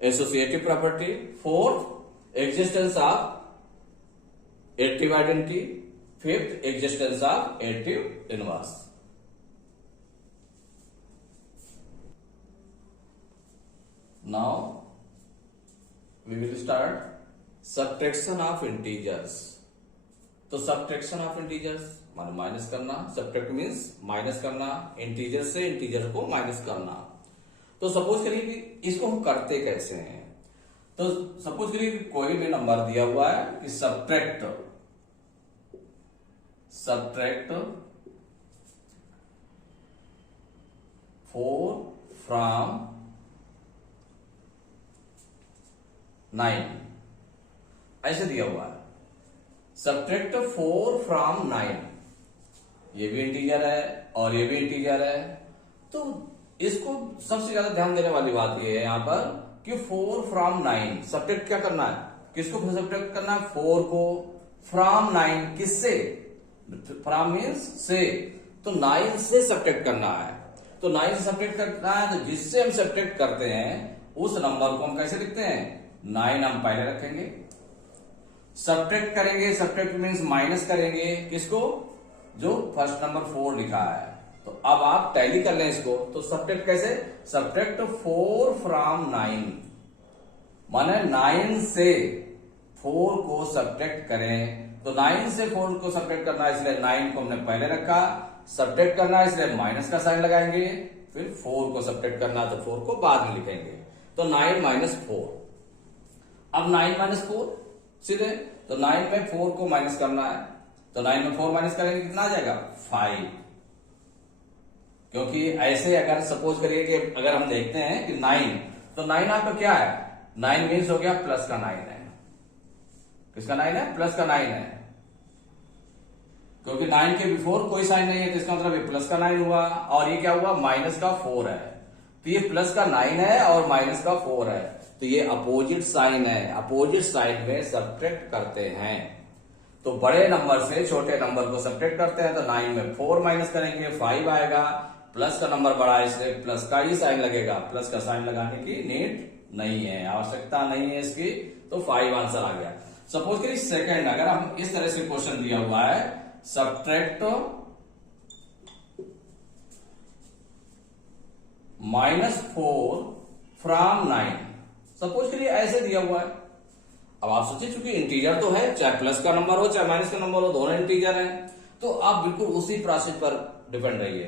associative property, fourth existence of additive identity, fifth existence of additive inverse. Now we will start subtraction of integers। तो subtraction of integers माने minus करना, subtract means minus करना, integer से integer को minus करना। तो suppose करिए कि इसको हम करते कैसे हैं? तो सपोज करिए कि कोई भी नंबर दिया हुआ है कि subtract 4 from 9, ऐसे दिया हुआ है। सब्ट्रैक्ट 4 फ्रॉम 9, ये भी इंटीजर है और ये भी इंटीजर है। तो इसको सबसे ज्यादा ध्यान देने वाली बात ये है यहां पर कि 4 फ्रॉम 9 सब्ट्रैक्ट क्या करना है? किसको सब्ट्रैक्ट करना है? 4 को फ्रॉम 9, किससे? फ्रॉम मीन्स से, तो 9 से सब्ट्रैक्ट करना है। तो 9 से सब्ट्रैक्ट करना है, तो जिससे हम सब्ट्रैक्ट करते हैं उस नंबर को हम कैसे लिखते हैं? 9 हम पहले रखेंगे, सब्ट्रैक्ट करेंगे, सब्ट्रैक्ट मीन्स माइनस करेंगे, किसको? जो फर्स्ट नंबर 4 लिखा है। तो अब आप टैली कर लें इसको। तो सब्ट्रैक्ट कैसे? सब्ट्रैक्ट 4 फ्रॉम 9, माने 9 से 4 को सब्ट्रैक्ट करें। तो 9 से 4 को सब्ट्रैक्ट करना है, इसलिए 9 को हमने पहले रखा, सब्ट्रैक्ट करना है इसलिए माइनस का साइन लगाएंगे, फिर 4 को सब्ट्रैक्ट करना है तो 4 को बाद में लिखेंगे। तो 9 माइनस 4, अब 9 माइनस 4 सीधे, तो 9 में 4 को माइनस करना है, तो 9 में 4 माइनस करेंगे कितना आ जाएगा? 5। क्योंकि ऐसे अगर सपोज करिए कि अगर हम देखते हैं कि 9, तो 9 आपका क्या है? 9 मीन्स हो गया प्लस का 9 है। किसका 9 है? प्लस का 9 है। क्योंकि 9 के बिफोर कोई साइन नहीं है, तो इसका मतलब ये प्लस का 9 हुआ, और ये क्या हुआ? माइनस का 4 है। तो ये प्लस का 9 है और माइनस का 4 है, तो ये अपोजिट साइन है। अपोजिट साइन में सब्ट्रैक्ट करते हैं, तो बड़े नंबर से छोटे नंबर को सब्ट्रैक्ट करते हैं। तो 9 में 4 माइनस करेंगे, 5 आएगा। प्लस का नंबर बड़ा है इसलिए प्लस का ही साइन लगेगा, प्लस का साइन लगाने की नीड नहीं है, आवश्यकता नहीं है इसकी। तो 5 आंसर आ गया। सपोज करिए सेकंड, अगर हम इस तरह से क्वेश्चन दिया हुआ है सब्ट्रैक्ट -4 फ्रॉम 9, सपोज करिए ऐसे दिया हुआ है। अब आप सोचिए, चूंकि इंटीजर तो है, चाहे प्लस का नंबर हो चाहे माइनस का नंबर हो, दोनों इंटीजर हैं, तो आप बिल्कुल उसी प्रोसेस पर डिपेंड रहिए।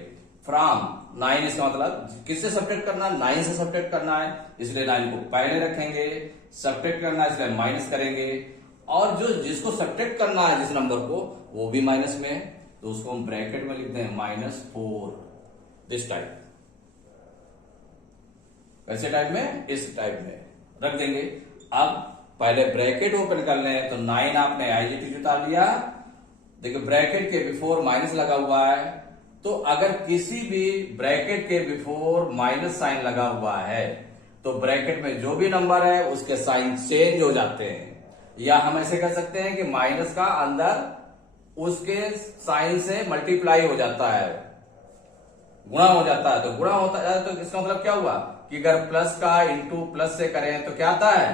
फ्रॉम 9, इसका मतलब किससे सब्ट्रैक्ट करना है, 9 से सब्ट्रैक्ट करना है, इसलिए 9 को पहले रखेंगे, सब्ट्रैक्ट करना है इसलिए माइनस करेंगे, और जो जिसको सब्ट्रैक्ट करना है जिस नंबर को, वो भी माइनस में है, तो उसको हम ब्रैकेट में लिखते हैं -4, दिस टाइप। ऐसे टाइप में, इस टाइप में रख देंगे। अब पहले ब्रैकेट ओपन कर लें, तो 9 आपने आईजीटी उतार लिया, देखिए ब्रैकेट के बिफोर माइनस लगा हुआ है, तो अगर किसी भी ब्रैकेट के बिफोर माइनस साइन लगा हुआ है तो ब्रैकेट में जो भी नंबर है उसके साइन चेंज हो जाते हैं, या हम ऐसे कह सकते हैं कि माइनस का अंदर उसके साइन से मल्टीप्लाई हो जाता है, गुणा हो जाता है। तो गुणा होता है तो इसका मतलब क्या हुआ कि अगर प्लस का इंटू प्लस से करें तो क्या आता है,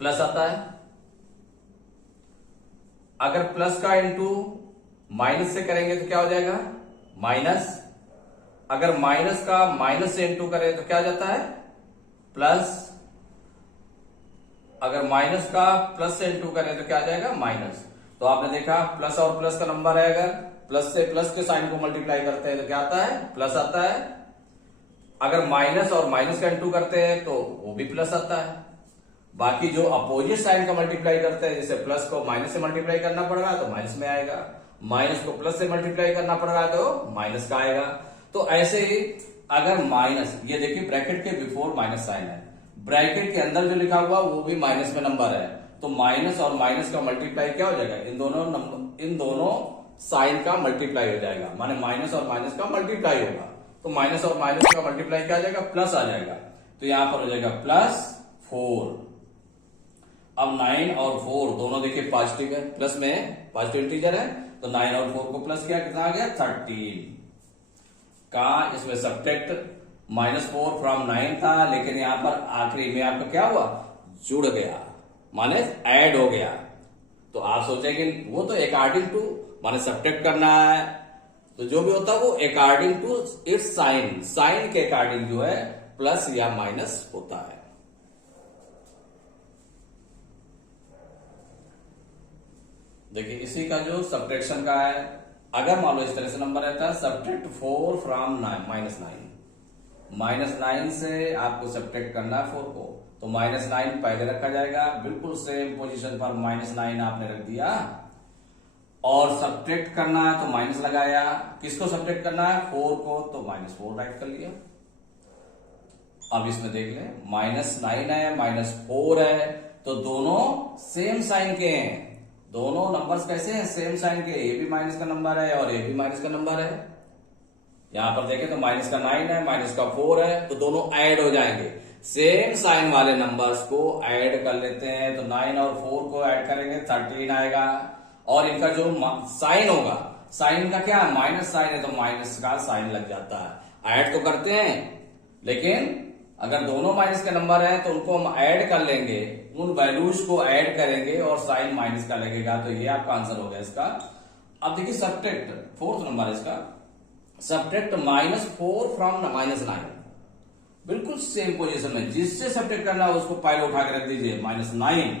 प्लस आता है। अगर प्लस का इंटू माइनस से करेंगे तो क्या हो जाएगा, माइनस। अगर माइनस का माइनस से इंटू करें तो क्या जाता है, प्लस। अगर माइनस का प्लस से इंटू करें तो क्या आ जाएगा, माइनस। तो आपने देखा प्लस और प्लस का नंबर है, अगर प्लस से प्लस के साइन को मल्टीप्लाई करते हैं तो क्या आता है, प्लस आता है। अगर माइनस और माइनस का इंटू करते हैं तो वो भी प्लस आता है। बाकी जो अपोजिट साइन का मल्टीप्लाई करते हैं, जैसे प्लस को माइनस से मल्टीप्लाई करना पड़ रहा है तो माइनस में आएगा, माइनस को प्लस से मल्टीप्लाई करना पड़ रहा है तो माइनस का आएगा। तो ऐसे ही अगर माइनस, ये देखिए ब्रैकेट के बिफोर माइनस साइन है, ब्रैकेट के अंदर जो लिखा हुआ वो भी माइनस में नंबर है, तो माइनस और माइनस का मल्टीप्लाई क्या हो जाएगा, इन दोनों साइन का मल्टीप्लाई हो जाएगा, माने माइनस और माइनस का मल्टीप्लाई होगा, तो माइनस और माइनस का मल्टीप्लाई क्या आ जाएगा, प्लस आ जाएगा। तो यहां पर हो जाएगा +4। अब 9 और 4 दोनों देखिए पॉजिटिव है, प्लस में पॉजिटिव इंटीजर है, तो 9 और 4 को प्लस किया, कितना आ गया, 13। कहा इसमें सब्ट्रैक्ट -4 फ्रॉम 9 था, लेकिन यहां पर आखिरी में आपका क्या हुआ, जुड़ गया, माने ऐड हो गया। तो आप सोचेंगे वो तो अकॉर्डिंग टू, माने सब्ट्रैक्ट करना है, तो जो भी होता है वो according to its sign, sign के अकॉर्डिंग जो है प्लस या माइनस होता है। देखिए इसी का जो सब्ट्रैक्शन का है, अगर मान लो इस तरह से नंबर रहता है सब्ट्रैक्ट 4 फ्रॉम -9 से आपको सब्ट्रैक्ट करना है 4 को, तो -9 पहले रखा जाएगा, बिल्कुल सेम पोजीशन पर -9 आपने रख दिया, और सब्ट्रैक्ट करना है तो माइनस लगाया, किसको सब्ट्रैक्ट करना है, 4 को, तो -4 राइट कर लिया। अब इसमें देख लें -9 है -4 है, तो दोनों सेम साइन के हैं, दोनों नंबर्स कैसे हैं, सेम साइन के, ए भी माइनस का नंबर है और ए भी माइनस का नंबर है। यहां पर देखें तो माइनस का 9 है, माइनस का 4 है, तो दोनों ऐड हो जाएंगे, सेम साइन वाले नंबर्स को ऐड कर लेते हैं, तो 9 और 4 को ऐड करेंगे 13 आएगा, और इनका जो साइन होगा, साइन का क्या है, माइनस साइन है तो माइनस का साइन लग जाता है, ऐड तो करते हैं, लेकिन अगर दोनों माइनस के नंबर है तो उनको हम ऐड कर लेंगे, उन वैल्यूज को ऐड करेंगे और साइन माइनस का लगेगा, तो ये आपका आंसर हो गया इसका। अब देखिए सब्ट्रैक्ट, 4th नंबर इसका, सब्ट्रैक्ट -4 फ्रॉम -9, बिल्कुल सेम पोजीशन में, जिससे सब्ट्रैक्ट करना है उसको पहले उठा के रख दीजिए, -9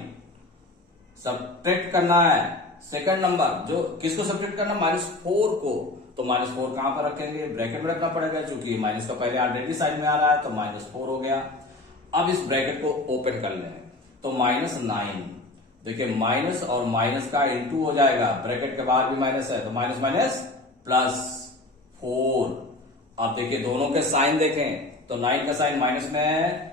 सब्ट्रैक्ट करना है। सेकंड नंबर जो किसको सब्ट्रैक्ट करना, -4 को, तो -4 कहां पर रखेंगे, ब्रैकेट में रखना पड़ेगा, क्योंकि माइनस का पहले ऑलरेडी साइड में आ रहा है, तो -4 हो गया। अब इस ब्रैकेट को ओपन कर लें, तो -9, देखिए माइनस और माइनस का इंटू हो जाएगा, ब्रैकेट के बाहर भी माइनस है, तो माइनस माइनस +4। अब देखिए दोनों के साइन देखें, तो 9 का साइन माइनस में है,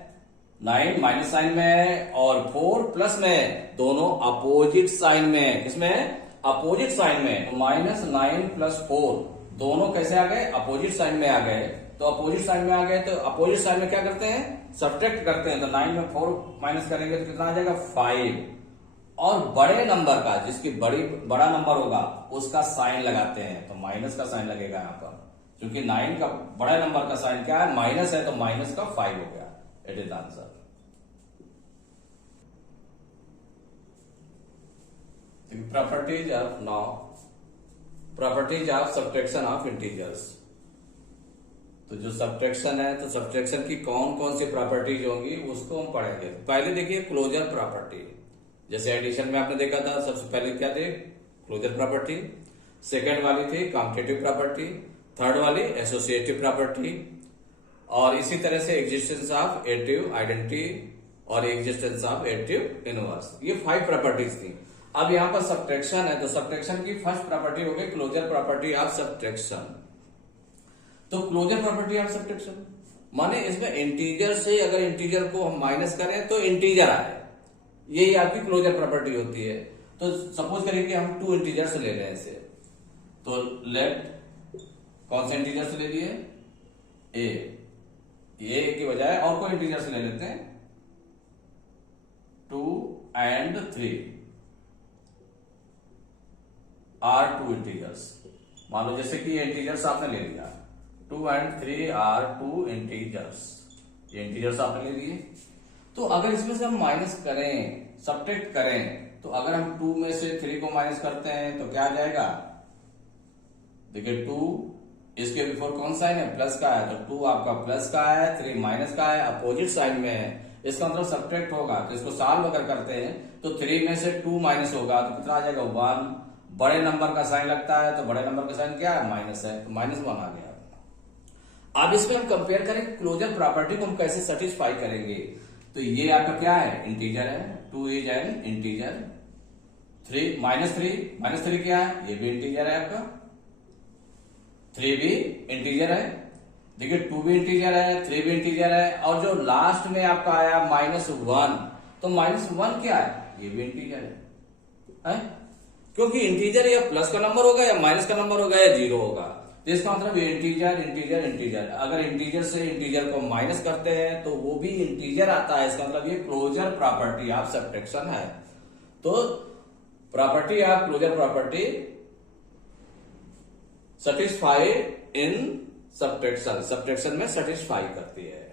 9 माइनस साइन में है, और 4 प्लस में, दोनों अपोजिट साइन में है, किसमें, अपोजिट साइन में, तो -9 + 4 दोनों कैसे आ गए, अपोजिट साइन में आ गए, तो अपोजिट साइन में आ गए, तो अपोजिट साइन में क्या करते हैं, सब्ट्रैक्ट करते हैं, तो 9 में 4 माइनस करेंगे तो कितना आ जाएगा, 5, और बड़े नंबर का, जिसकी बड़ा नंबर होगा उसका साइन लगाते हैं, तो माइनस का साइन लगेगा यहां पर, क्योंकि 9 का बड़ा नंबर का साइन क्या है, माइनस है, तो माइनस का 5 हो गया, it is answer. Properties of now properties of subtraction of integers. तो जो सब्ट्रैक्शन है, तो सब्ट्रैक्शन की कौन कौन सी प्रॉपर्टीज होंगी उसको हम पढ़ेंगे। पहले देखिए क्लोजर प्रॉपर्टी। जैसे एडिशन में आपने देखा था, सबसे पहले क्या थे? Closure property. सेकेंड वाली थी कॉम्पिटिटिव प्रॉपर्टी। थर्ड वाली एसोसिएटिव प्रॉपर्टी। और इसी तरह से एग्जिस्टेंस ऑफ एडिटिव आइडेंटिटी और एग्जिस्टेंस ऑफ एडिटिव इनवर्स। ये 5 प्रॉपर्टीज थी। अब यहां पर सब्ट्रैक्शन है, तो सब्ट्रैक्शन की फर्स्ट प्रॉपर्टी हो गई क्लोजर प्रॉपर्टी ऑफ सब्ट्रैक्शन। तो क्लोजर प्रॉपर्टी ऑफ सब्ट्रैक्शन माने इसमें इंटीजर से अगर इंटीजर को हम माइनस करें तो इंटीजर आए, यही आपकी क्लोजर प्रॉपर्टी होती है। तो सपोज करिए कि हम 2 इंटीजर से ले रहे हैं इसे, तो लेट कौन से इंटीजर से ले लिए? ए की बजाय और कोई इंटीजर से ले लेते हैं, 2 and 3 आर 2 इंटीजर्स। मान लो जैसे कि ये इंटीजर्स आपने ले लिया, 2 and 3 आर 2 इंटीजर्स। ये इंटीजर्स आपने ले लिए। तो अगर इसमें से हम माइनस करें, सब्ट्रैक्ट करें, तो अगर हम 2 में से 3 को माइनस करते हैं तो क्या आ जाएगा? देखिए 2 इसके बिफोर कौन साइन है? प्लस का है, तो 2 आपका प्लस का है, 3 माइनस का है, अपोजिट साइन में है, इसका मतलब सब्ट्रैक्ट होगा। तो इसको सॉल्व अगर करते हैं तो 3 में से 2 माइनस होगा तो कितना आ जाएगा? 1। बड़े नंबर का साइन लगता है, तो बड़े नंबर का साइन क्या है? माइनस है, तो -1 आ गया। अब इसमें हम कंपेयर करें क्लोजर प्रॉपर्टी को हम कैसे सेटिस्फाई करेंगे। तो ये आपका क्या है? इंटीजर है, 2 इज एन इंटीजर। 3 -3 क्या है? ये भी इंटीजर है आपका। 3 भी इंटीजर है। देखिए 2 भी इंटीजर है, 3 भी इंटीजर है, और जो लास्ट में आपका आया -1, तो -1 क्या है? ये भी इंटीजर है? क्योंकि इंटीजर या प्लस का नंबर होगा या माइनस का नंबर होगा या 0 होगा। तो इसका मतलब ये इंटीजर। अगर इंटीजर से इंटीजर को माइनस करते हैं तो वो भी इंटीजर आता है, इसका मतलब ये क्लोजर प्रॉपर्टी ऑफ सब्ट्रैक्शन है। तो property of closure property satisfied in subtraction में सेटिस्फाई करती है।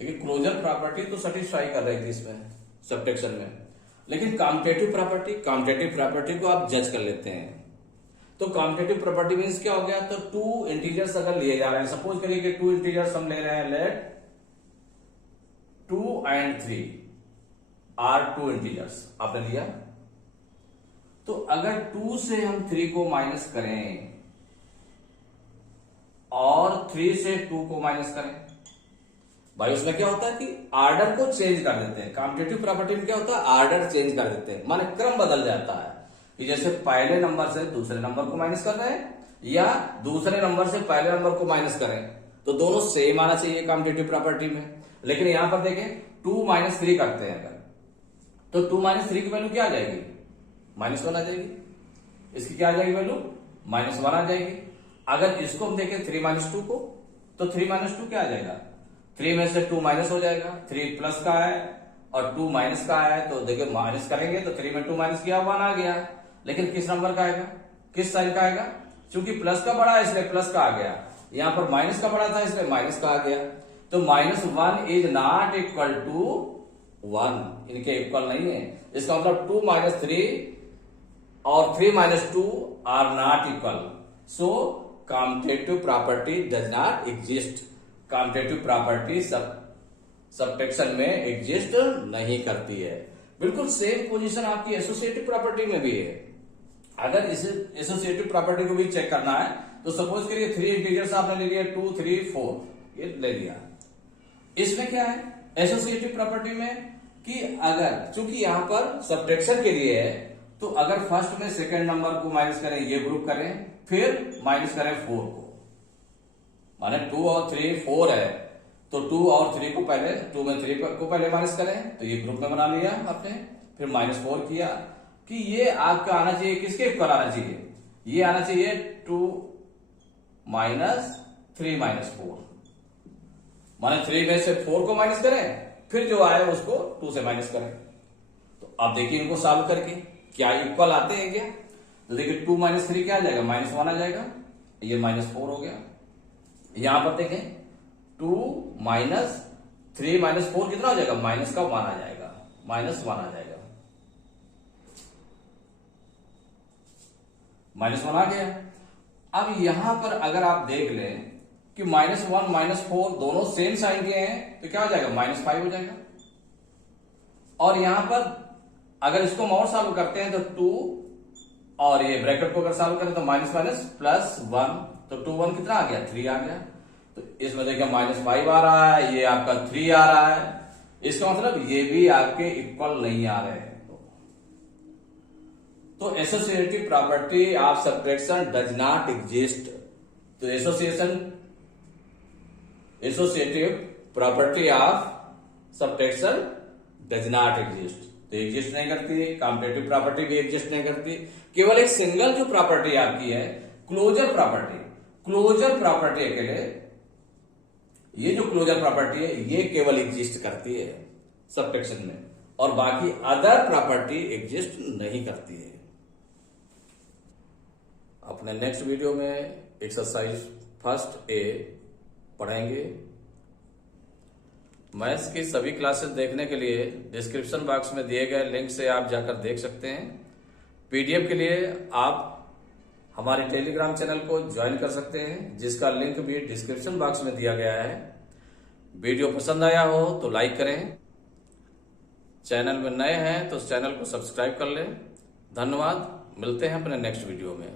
देखिए क्लोजर प्रॉपर्टी तो सेटिस्फाई कर रही थी इसमें सब्ट्रैक्शन में, लेकिन कॉम्पिटिटिव प्रॉपर्टी को आप जज कर लेते हैं। तो कॉम्पिटिटिव प्रॉपर्टी मींस क्या हो गया? तो 2 इंटीजर्स अगर लिए जा रहे हैं, सपोज करिए कि 2 इंटीजर्स हम ले रहे हैं, लेट 2 and 3 आर 2 इंटीजर्स आपने लिया। तो अगर 2 से हम 3 को माइनस करें और 3 से 2 को माइनस करें, भाई उसमें क्या होता है कि आर्डर को चेंज कर देते हैं। कॉम्पिटिटिव प्रॉपर्टी में क्या होता है? आर्डर चेंज कर देते हैं, माने क्रम बदल जाता है कि जैसे पहले नंबर से दूसरे नंबर को माइनस कर रहे हैं या दूसरे नंबर से पहले नंबर को माइनस करें, तो दोनों सेम आना चाहिए कॉम्पिटिटिव प्रॉपर्टी में। लेकिन यहां पर देखें 2 - 3 करते हैं अगर, तो 2 - 3 की वैल्यू क्या आ जाएगी? -1 आ जाएगी। इसकी क्या आ जाएगी वैल्यू? -1 आ जाएगी। अगर इसको हम देखें 3 - 2 को, तो 3 - 2 क्या आ जाएगा? 3 में से 2 माइनस हो जाएगा, 3 प्लस का है और 2 माइनस का है, तो देखिए माइनस करेंगे तो 3 में 2 माइनस किया 1 आ गया। लेकिन किस नंबर का आएगा? किस साइन का आएगा? क्योंकि प्लस का बड़ा है इसलिए प्लस का आ गया, यहां पर माइनस का बड़ा था इसलिए माइनस का आ गया। तो -1 इज नॉट इक्वल टू 1, इनके इक्वल नहीं है। इसका मतलब 2 - 3 और 3 - 2 are not equal. So competitive property does not exist. Competitive property subtraction में एग्जिस्ट नहीं करती है। बिल्कुल सेम पोजीशन आपकी एसोसिएटिव प्रॉपर्टी में भी है। अगर इस एसोसिएटिव प्रॉपर्टी को भी चेक करना है तो सपोज करिए 3 इंटीजर्स आपने ले लिया, 2, 3, 4 ये ले लिया। इसमें क्या है एसोसिएटिव प्रॉपर्टी में कि अगर चूंकि यहां पर सब्ट्रैक्शन के लिए है, तो अगर फर्स्ट में सेकेंड नंबर को माइनस करें, ये ग्रुप करें, फिर माइनस करें 4 को, माने 2 और 3 4 है, तो 2 और 3 को पहले 2 में 3 को पहले माइनस करें, तो ये ग्रुप में बना लिया आपने, फिर -4 किया कि ये आपका आना चाहिए किसके इक्वल आना चाहिए? ये आना चाहिए 2 - 3 - 4, माने 3 में से 4 को माइनस करें, फिर जो आए उसको 2 से माइनस करें। तो अब देखिए इनको सॉल्व करके क्या इक्वल आते हैं क्या? तो देखिए 2 - 3 क्या आ जाएगा? -1 आ जाएगा, ये -4 हो गया। यहां पर देखें 2 - 3 - 4 कितना हो जाएगा? -1 आ जाएगा। -1 आ जाएगा। -1 आ गया। अब यहां पर अगर आप देख लें कि -1 -4 दोनों सेम साइन के हैं तो क्या हो जाएगा, -5 हो जाएगा। और यहां पर अगर इसको और सॉल्व करते हैं तो 2 और ये ब्रैकेट को अगर सॉल्व करें तो -+1 तो 2 1 कितना आ गया, 3 आ गया। तो इसमें देखिए -5 आ रहा है, ये आपका 3 आ रहा है। इसका मतलब ये भी आपके इक्वल नहीं आ रहे हैं। तो associative property of subtraction does not exist. तो associative property of subtraction does not exist, तो एग्जिस्ट नहीं करती है। कॉम्पिटेटिव प्रॉपर्टी भी एग्जिस्ट नहीं करती। केवल एक सिंगल जो प्रॉपर्टी आपकी है क्लोजर प्रॉपर्टी, क्लोजर प्रॉपर्टी अकेले, ये जो क्लोजर प्रॉपर्टी है ये केवल एग्जिस्ट करती है सब्ट्रैक्शन में, और बाकी अदर प्रॉपर्टी एग्जिस्ट नहीं करती है। अपने नेक्स्ट वीडियो में एक्सरसाइज फर्स्ट ए पढ़ेंगे। मैथ्स की सभी क्लासेस देखने के लिए डिस्क्रिप्शन बॉक्स में दिए गए लिंक से आप जाकर देख सकते हैं। पीडीएफ के लिए आप हमारे टेलीग्राम चैनल को ज्वाइन कर सकते हैं, जिसका लिंक भी डिस्क्रिप्शन बॉक्स में दिया गया है। वीडियो पसंद आया हो तो लाइक करें, चैनल में नए हैं तो चैनल को सब्सक्राइब कर लें। धन्यवाद, मिलते हैं अपने नेक्स्ट वीडियो में।